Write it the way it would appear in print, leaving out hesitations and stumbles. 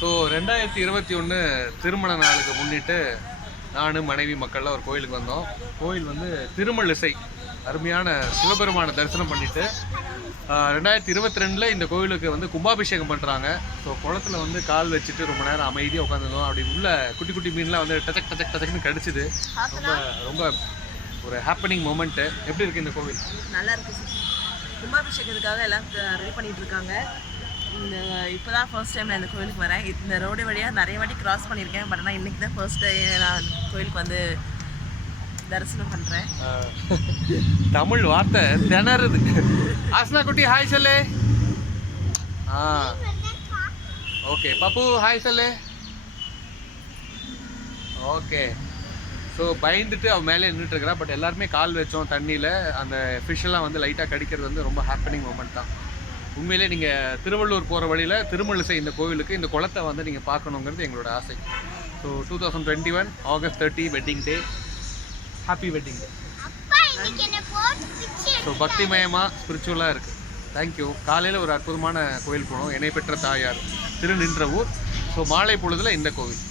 So 2021 திருமண நாளுக்கு முன்னிட்டு நான் மனைவி மக்கள்லாம் ஒரு கோயிலுக்கு வந்தோம். கோயில் வந்து திருமழிசை, அருமையான சிவபெருமான தரிசனம் பண்ணிட்டு 2022 இந்த கோயிலுக்கு வந்து கும்பாபிஷேகம் பண்ணுறாங்க. ஸோ குளத்தில் வந்து கால் வச்சுட்டு ரொம்ப நேரம் அமைதியாக உட்காந்துருந்தோம். அப்படி உள்ள குட்டி குட்டி மீன்லாம் வந்து டச்சக் டச்சக் டச்சக்னு கடிச்சிது. ரொம்ப ரொம்ப ஒரு ஹாப்பனிங் மூமெண்ட்டு. எப்படி இருக்குது இந்த கோவில்? நல்லா இருக்குது. கும்பாபிஷேகத்துக்காக எல்லாம் ரெடி பண்ணிட்டு இருக்காங்க. இப்போ தான் ஃபர்ஸ்ட் டைம் நான் இந்த கோயிலுக்கு வரேன். இந்த ரோடு வழியாக நிறைய வாட்டி கிராஸ் பண்ணியிருக்கேன். பட் ஆனால் இன்றைக்கி தான் ஃபர்ஸ்ட் டைம் நான் கோயிலுக்கு வந்து தரிசனம் பண்ணுறேன். தமிழ் வார்த்தை திணறுது. ஆஸ்னா குட்டி ஹாய் சொல்லு. ஓகே பப்பு ஹாய் சொல்லு. ஓகே. ஸோ பயந்துட்டு அவன் மேலே நின்றுட்டுருக்கிறா. பட் எல்லாருமே கால் வச்சோம் தண்ணியில். அந்த ஃபிஷ்ஷெல்லாம் வந்து லைட்டாக கடிக்கிறது வந்து ரொம்ப ஹாப்பனிங் மூமெண்ட் தான். உண்மையிலே நீங்கள் திருவள்ளூர் போகிற வழியில் திருமழிசை இந்த கோவிலுக்கு இந்த குளத்தை வந்து நீங்கள் பார்க்கணுங்கிறது எங்களோட ஆசை. So 2021 August 30 wedding day. Happy wedding day. So பக்திமயமாக ஸ்பிரிச்சுவலாக இருக்குது. தேங்க்யூ. காலையில் ஒரு அற்புதமான கோயில் போனோம். என்னை பெற்ற தாயார் திருநின்றவூர். ஸோ மாலை பொழுதில் இந்த கோவில்.